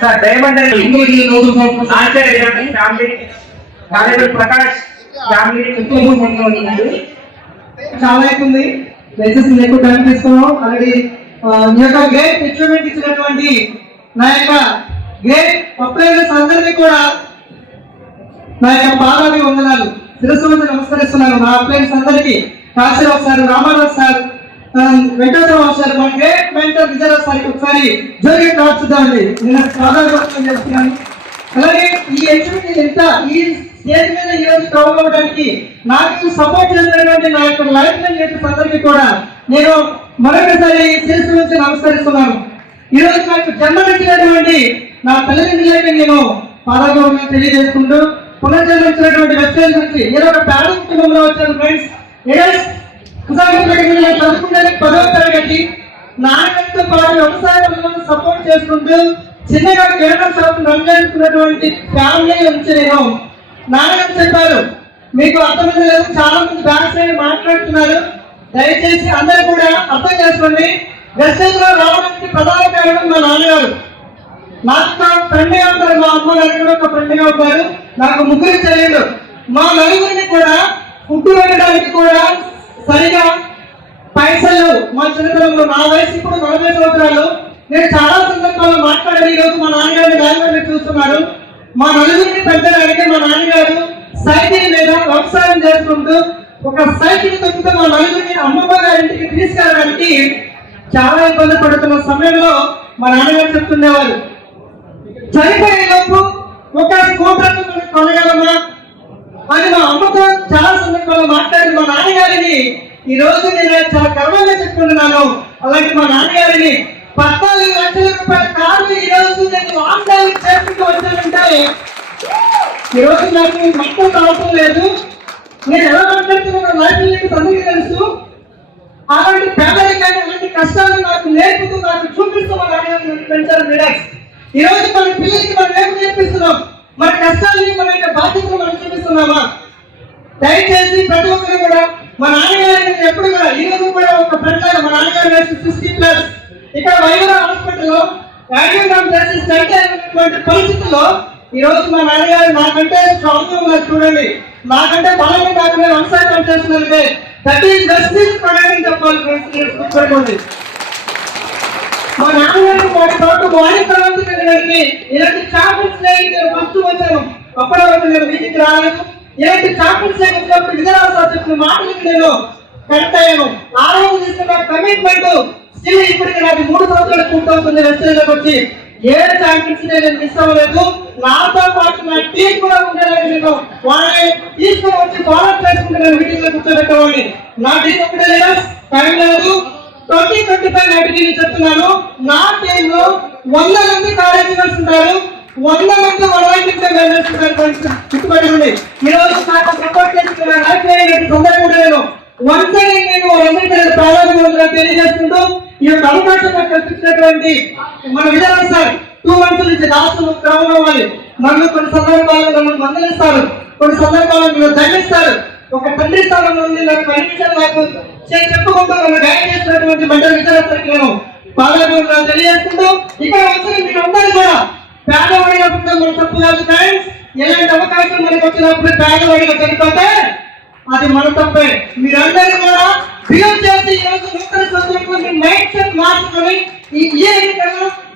Sir diamond family Prakash family చాలా అవుతుంది. దయచేసి ఎక్కువ టైం తీసుకున్నాం. ఆల్రెడీ ఈ యొక్క గేట్ అచీవ్మెంట్ ఇచ్చినటువంటి నా యొక్క గేట్ అప్లైనర్స్ అందరినీ కూడా నా యొక్క పాదాభి వందనాలు శిరస్సు వంచి నమస్కరిస్తున్నాను. నా అప్లైనర్స్ అందరికీ Kasirao sir, Ramarao sir, Venkatarao sir, మా గేట్ మెంటర్ విజయరావు సార్కి ఒకసారి జోగి కాల్చుద్దామండి. నేను పాదాభివందనం చేస్తున్నాను. అలాగే ఈ అచీవ్మెంట్ ఎంత ఈ స్టేజ్ మీద ఈ రోజు కవర్ అవ్వడానికి నాకు సపోర్ట్ చేసినటువంటి నా యొక్క లైఫ్ లైన్ అందరికీ కూడా నేను మరొకసారి శిరస్సు వంచి నమస్కరిస్తున్నాను. ఈ రోజు నాకు జన్మనిచ్చినటువంటి నా తల్లిదండ్రులకి నేను పాదాభివందనం తెలియజేసుకుంటూ పునర్జన్మించినటువంటి వెబ్సైట్ గురించి నేను ఒక పేద కుటుంబంలో వచ్చాను ఫ్రెండ్స్. చదువుకునే 10వ తరగతి నాన్నతో పాటు వ్యవసాయ పనులను సపోర్ట్ చేసుకుంటూ చిన్నగా కేరళ షాప్ రన్ చేసుకున్నటువంటి ఫ్యామిలీ నుంచి నేను నాన్నగారు చెప్పారు, మీకు అర్థమైంది లేదు, చాలా మంది బ్యాక్ సైడ్ మాట్లాడుతున్నారు, దయచేసి అందరూ కూడా అర్థం చేసుకోండి. వెబ్సైట్ లో రావడానికి ప్రధాన కారణం మా నాన్నగారు. నాకు ఫ్రెండ్ గా ఉంటారు, మా అమ్మ గారు కూడా ఒక ఫ్రెండ్ గా ఉంటారు. నాకు ముగ్గురు చెల్లెళ్ళు. మా నలుగురిని కూడా ఫుడ్ పెట్టడానికి కూడా సరిగా పైసలు మా చిన్నతనంలో, నా వయసు ఇప్పుడు 40 సంవత్సరాలు. నేను చాలా సందర్భాల్లో మాట్లాడాను. ఈ రోజు మా నాన్నగారిని బ్యాంగ్లూరు చూస్తున్నారు. మా నలుగురిని పెంచడానికి మా నాన్నగారు సైకిల్ మీద వ్యవసాయం చేసుకుంటూ ఒక సైకిల్ తొక్కుతూ మా నలుగురిని అమ్మమ్మ గారింటికి తీసుకెళ్ళడానికి చాలా ఇబ్బంది పడుతున్న సమయంలో మా నాన్నగారు చెప్తుండేవారు, చనిపోయే లోపు ఒక స్కూటర్ కొనగలమా అని మా అమ్మతో చాలా సందర్భాల్లో మాట్లాడి మా నాన్నగారిని ఈ రోజు నేను చాలా గర్వంగా చెప్పుకుంటున్నాను. అలాగే మా నాన్నగారిని 14 లక్షల రూపాయల కారు ఈ రోజు నేను వాగ్దానం చేసుకుంటూ వచ్చానంటే ఈ రోజు నాకు మొత్తం అవసరం లేదు. నేను ఎలా మాట్లాడుతున్నాను లైఫ్ అందరికీ తెలుసు. అలాంటి పేదరికాన్ని, అలాంటి కష్టాన్ని నాకు నేర్పుతూ నాకు చూపిస్తూ మా నాన్నగారిని పెంచారు రిలాక్స్. ఈ రోజు మన పిల్లలకి మనం ఏం నేర్పిస్తున్నాం? మన కష్టాన్ని, మన యొక్క బాధ్యతలు మనం చూపిస్తున్నామా? దయచేసి ప్రతి ఒక్కరు కూడా మా నాన్నగారిని ఎప్పుడు కూడా ఈ రోజు కూడా ఒక ఫ్రెండ్ మా నాన్నగారు 60+ ఇక్కడ వైద్య హాస్పిటల్లో యాంజియోగ్రామ్ చేసి స్టంట్ అయినటువంటి పరిస్థితుల్లో ఈ రోజు మా నాన్నగారు నాకంటే స్ట్రాంగ్ గా ఉన్నారు. చూడండి, నాకంటే బలంగా కాకుండా వ్యవసాయం చేస్తున్నారంటే దట్ ఈస్ జస్టిస్ ప్రొడక్ట్ చెప్పాలి. గుర్తుపెట్టుకోండి, మా నాన్నగారు వాటి తోట మార్నింగ్ తర్వాత తినడానికి ఇలాంటి చాక్లెట్స్ నేను ఫస్ట్ వచ్చాను. అప్పటి వరకు నేను వీటికి రాలేదు. ఇలాంటి చాక్లెట్స్ వచ్చినప్పుడు విజయరావు సార్ చెప్పిన మాటలకు నేను కరెక్ట్ అయ్యాను. ఆ రోజు తీసుకున్న కమిట్మెంట్ స్టిల్ ఇప్పటికి నాకు 3 సంవత్సరాలు పూర్తవుతుంది. వెబ్సైట్లోకి వచ్చి ఏ చాక్లెట్స్ నేను మిస్ అవ్వలేదు. నాతో పాటు నా టీం కూడా ఉండేలాగా నేను వాళ్ళని తీసుకుని వచ్చి ఫాలో చేసుకుంటే నేను మీటింగ్ లో కూర్చోబెట్టేవాడిని. నా టీం ఒకటే లేదా టైం లేదు. 2025 నాటికి చెప్తున్నాను, నా టీమ్ లో 100 మంది కాలేజీ ఉంటారు, 100 మంది గుర్తుపెట్టుకోండి. ఈ రోజు నాకు సపోర్ట్ చేస్తున్న నేను వన్స్ అగైన్ నేను అందరికీ ప్రారంభంగా తెలియజేస్తుంటూ ఈ యొక్క అవకాశం కల్పించినటువంటి మన విజయరావు సార్ 2 months నుంచి రాష్ట్రంలో క్రమం అవ్వాలి. నన్ను కొన్ని సందర్భాల్లో నన్ను మందలిస్తారు, కొన్ని సందర్భాల్లో నన్ను దండిస్తారు. ఒక తండ్రి స్థానం నుండి నాకు పర్మిషన్ నాకు చెప్పుకుంటూ నన్ను గైడ్ చేసినటువంటి మండలి విజయరావు నేను పాల్గొన తెలియజేస్తుంటూ ఇక్కడ వచ్చిన మీరందరూ కూడా పేదవాడిగా పుట్టడం మన తప్పు కాదు ఫ్రెండ్స్. ఎలాంటి అవకాశం మనకు వచ్చినప్పుడు పేదవాడిగా చనిపోతే అది మన తప్పే. మీరందరూ కూడా బిహేవ్ చేసి ఈ రోజు నూతన సంవత్సరం మైండ్ సెట్ మార్చుకొని ఈ ఇయర్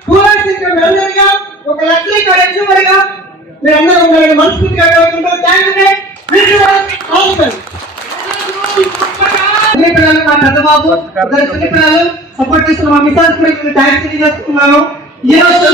పూర్తిగా ఒక లక్షల అచీవర్గా మీరందరూ ఉండాలని మనస్ఫూర్తిగా కోరుకుంటూ చిన్నపిల్లలు నా పెద్ద బాబు, ఇద్దరు చిన్నపిల్లలు సపోర్ట్ చేస్తున్న మా మిసాల్స్ కూడా థ్యాంక్స్ తెలియజేస్తున్నాను. ఈ రోజు